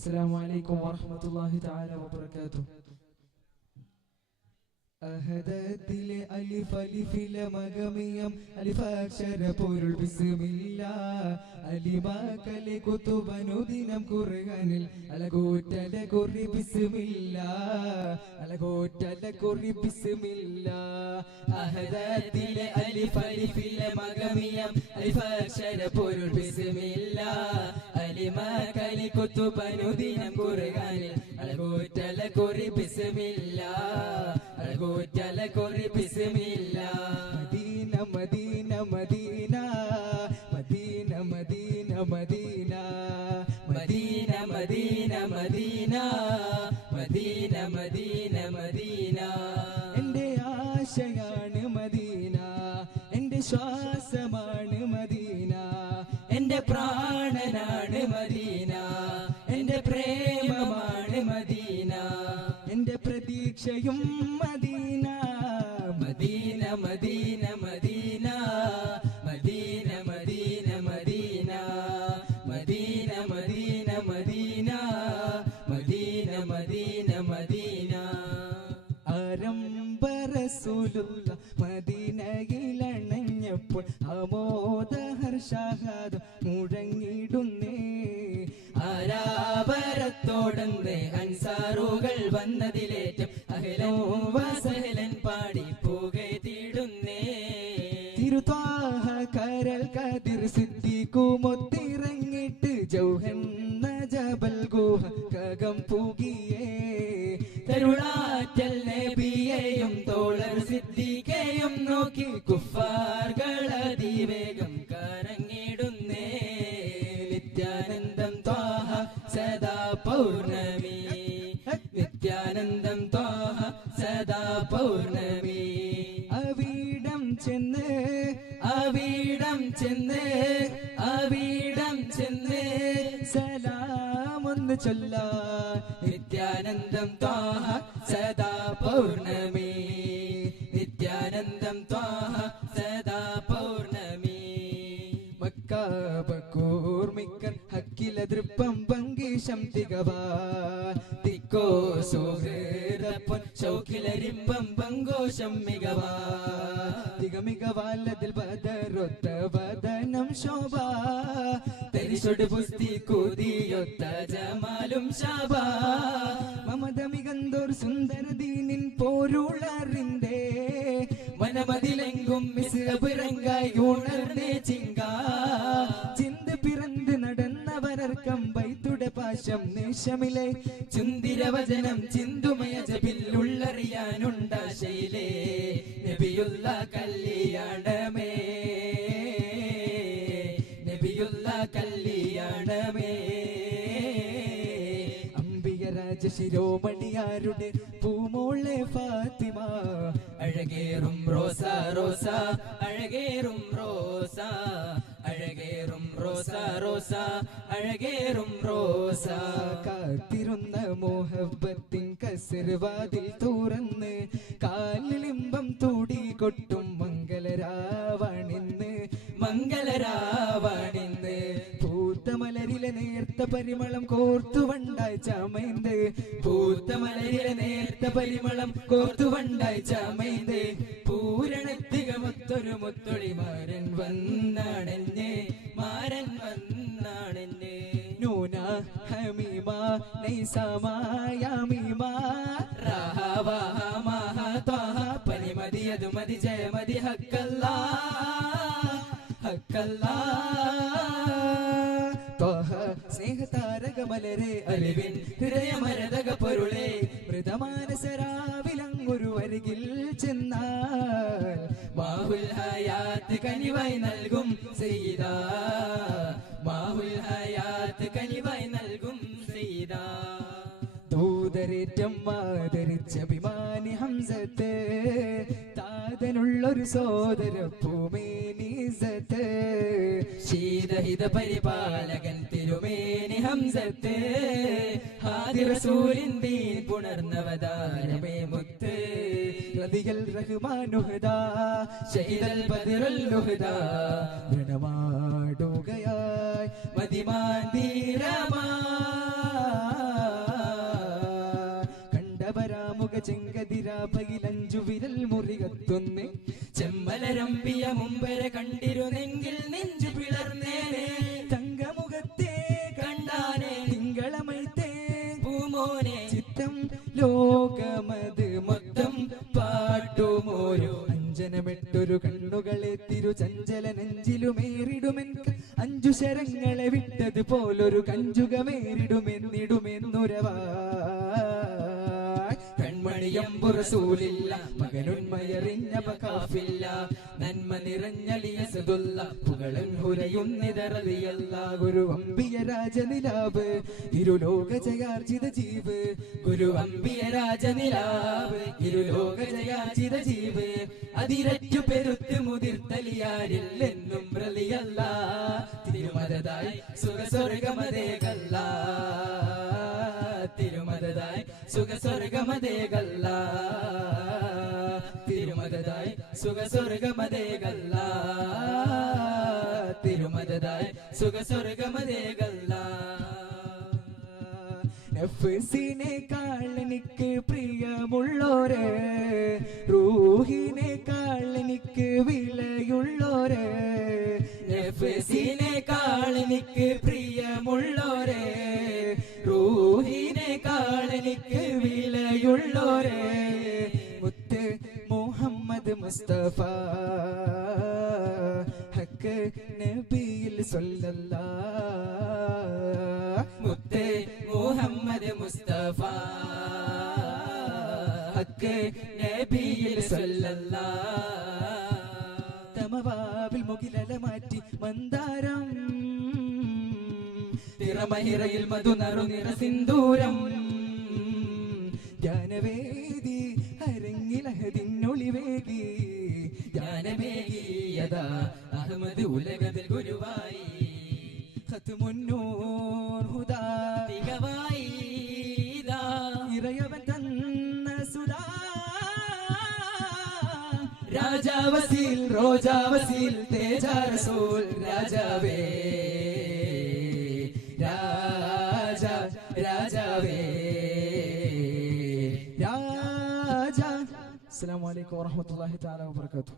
السلام عليكم ورحمة الله تعالى وبركاته. അഹദത്തിലെ അലിഫ് അലിഫിലെ മഗമിയം അലിഫാക്ഷര പൊരുൾ ബിസ്മില്ലാ അലിമാക്കലെ കുതുബനുദിനം ഖുർആനിൽ അലകൂറ്റല കുറി ബിസ്മില്ലാ അലകൂറ്റല കുറി ബിസ്മില്ലാ അഹദത്തിലെ അലിഫ് അലിഫിലെ മഗമിയം അലിഫാക്ഷര പൊരുൾ ബിസ്മില്ലാ അലിമാക്കലെ കുതുബനുദിനം ഖുർആനിൽ അലകൂറ്റല കുറി ബിസ്മില്ലാ അലകൂറ്റല കുറി ബിസ്മില്ലാ Madina Medina Medina Medina Medina Medina Medina Medina Medina Medina Medina Madina എൻ്റെ ആശയാണ് മദീന എൻ്റെ ശ്വാസമാണ് മദീന എൻ്റെ പ്രാണനാണ് മദീന എൻ്റെ പ്രേമമാണ് മദീന എൻ്റെ പ്രതീക്ഷയും Medina Medina Medina Medina Medina Medina Medina Medina Medina Medina Medina Medina Medina ആരംഭ റസൂലുള്ള മദീനയിലണഞ്ഞപ്പോൾ ആമോദ ഹർഷാഹ്ലാദം മുഴങ്ങിടുന്നേ ആരാപരത്തോടന്ന് അൻസാറുകൾ വന്നതിലേറ്റം അഹ്ലൻ വസഹ്ലൻ പാടി പുകഴ്ത്തിടുന്നേ തിരുത്വാഹ കരൽ കതിർ സിദ്ദീഖുമൊത്തിറങ്ങിട്ട് ജൗഹന്ന ജബൽ ഗുഹ കകം പുകിയേ തരുളാറ്റൽ നബിയെയും തോളർ സിദ്ദീഖയെയും നോക്കി കുഫാർകൾ അതിവേഗം കരങ്ങിടുന്നേ നിത്യാനന്ദം ത്വാഹ സദാ പൗർണമി നിത്യാനന്ദം ത്വാഹ സദാ പൗർണമി അവിടം ചെന്ന് അവിടം ചെന്ന് അവിടം ചെന്ന് സലാമൊന്ന് ചൊല്ലാ നിത്യാനന്ദം ത്വാഹ സദാ പൗർണമി നിത്യാനന്ദം ത്വാഹ സദാ പൗർണമി മക്കാബക്കൂർമിക്കർ ഹക്കില ദൃപ്പം പങ്കീശം തികവാ തിക്കോ സുഹൃദപ്പൻ ശൗക്കിലരിമ്പം പങ്കോശം മികവാ തികമികവാലതിൽ ബദറൊത്ത വദനം ശോഭ തരിശൊട് പുസ്തി കൂതിയൊത്ത ജമാലും ശാബ മമത മികന്തോർ സുന്ദര ദീനിൻ പോരുളറിന്തേ മനമതിലെങ്കും മിസ്റബിറങ്കായി ഉണർന്നേ ചിങ്കാ ചിന്ത് പിറந்து നടന്നവരർക്കം വൈത്തുട പാശം നേശമിലെ ചുന്തിരവചനം ചിന്തുമയ ജപില്ലുള്ളറിയാനുണ്ടാശയിലേ നബിയുള്ള കല്യാണമേ നബിയുള്ള കല്യാണമേ ശിരോമണിയാരുടെ പൂമോളെ ഫാത്തിമ അഴകേറും റോസ റോസ അഴകേറും റോസ അഴകേറും റോസ റോസ അഴകേറും റോസ കാത്തിരുന്ന മോഹബത്തിൻ കസർവാതിൽ തുറന്ന് കാലിലിമ്പം തൂടി കൊട്ടും മംഗളരാവണിന്ന് മംഗളരാവണിന്ന് പൂത്തമലരിലെ നേർത്ത പരിമളം കോർത്തുവണ്ടായി ചമൈന്ത് പൂത്തമലരിലെ നേർത്ത പരിമളം കോർത്തുവണ്ടായി ചമൈന്ത് പൂരണത്തികമൊത്തൊരു മുത്തൊളി മാരൻ വന്നാണെന്നെ മാരൻ വന്നാണെന്നെ നൂന ഹമീമ നൈസമായമീമ റഹവഹ മഹ ത്വഹ പനിമതി അതുമതി ജയമതി ഹക്കല്ലാ ഹക്കല്ലാ സ്നേഹതാരകമലരെ അലിവിൻ ഹൃദയമരതക പൊരുളെ മൃതമാനസരാവിലങ്ങൊരു അരികിൽ ചെന്നാൽ മാഹുൽ ഹയാത്ത് കനിവായി നൽകും സയ്യിദാ മാഹുൽ ഹയാത്ത് കനിവായി നൽകും സയ്യിദാ ദൂതരേറ്റം ആദരിച്ച അഭിമാനി ഹംസത്ത് താതനുള്ളൊരു സോദര പൂമേനിസത്ത് ശീതഹിത പരിപാലകൻ തിരുമേനി ഹംസത്ത് ഹാദി റസൂലിൻ ദീൻ പുണർന്നവതാരമേ മുത്ത് റളിയൽ റഹ്മാനുഹദാ ഷഹീദൽ ബദറുൽ ലുഹദാ രണമാടുകയായി മദിമാൻ തീരമാ ചെങ്കതിരാപയിലഞ്ചു വിരൽ മുറികത്തുന്നേ ചെമ്മലരമ്പിയ മുമ്പരെ കണ്ടിരുന്നെങ്കിൽ നെഞ്ചു പിളർന്നേനെ തങ്കമുഖത്തെ കണ്ടാനെ തിങ്കളമൈത്തേ പൂമോനെ ചിത്തം ലോകമത് മൊത്തം പാട്ടുമോരോ അഞ്ജനമെട്ടൊരു കണ്ണുകളെ തിരുചഞ്ചല നെഞ്ചിലുമേറിടുമെൻ അഞ്ചു ശരങ്ങളെ വിട്ടത് പോലൊരു കഞ്ചുകമേറിടുമെന്നിടുമെന്നുരവാ കൺമണിയമ്പു റസൂലില്ല മകനുന്മയറിഞ്ഞ ബകാഫില്ല നന്മ നിറഞ്ഞലിയസദുല്ല പുകളൻ ഹുരയുന്നിതറതിയല്ല ഗുരു അമ്പിയ രാജനിലാവ് ഇരുലോക ജയാർജിത ജീവ് ഗുരു അമ്പിയ രാജനിലാവ് ഇരുലോക ജയാർജിത ജീവ് അതിരറ്റു പെരുത്ത് മുതിർത്തലിയാരില്ലെന്നും പ്രളിയല്ല തിരുമതതായി സുഖസ്വർഗമതേകല്ല തിരുമതതായി സുഖസ്വർഗമതേകല്ല തിരുമതതായി സുഖസ്വർഗമതേകല്ല തിരുമതതായി സുഖസ്വർഗമതേകല്ല നഫ്സിനേക്കാൾ എനിക്ക് പ്രിയമുള്ളോര് റൂഹിനേക്കാൾ എനിക്ക് വിലയുള്ളോര് നഫ്സിനേക്കാൾ എനിക്ക് പ്രിയമുള്ളോരെ റൂഹിനേക്കാൾ എനിക്ക് വിലയുള്ളോരെ മുത്ത് മുഹമ്മദ് മുസ്തഫ ഹക്ക് നബിയിൽ സല്ലല്ലാഹ് മുത്തേ മുഹമ്മദ് മുസ്തഫ ഹക്ക് നബിയിൽ സല്ലല്ലാഹ് തമവാവിൽ മുകിലല മാറ്റി മന്ദാരം തിറമഹിറയിൽ മധുനറു നിറ സിന്ദൂരം ജ്ഞാനവേദി അരങ്ങിലഹദിനൊളിവേകി ജ്ഞാനമേകിയതാ അഹമ്മദ് ഉലകത്തിൽ ഗുരുവായി ഖത്മുന്നൂർ ഹുദാ തികവായി ഇതാ ഇറയവൻ തന്ന സുധാ രാജാവസീൽ റോജാവസീൽ തേജ റസൂൽ രാജാവേ രാജ രാജാവേ രാജ. അസ്സലാമു അലൈക്കും വറഹ്മത്തുള്ളാഹി തആല വബറകാതുഹു.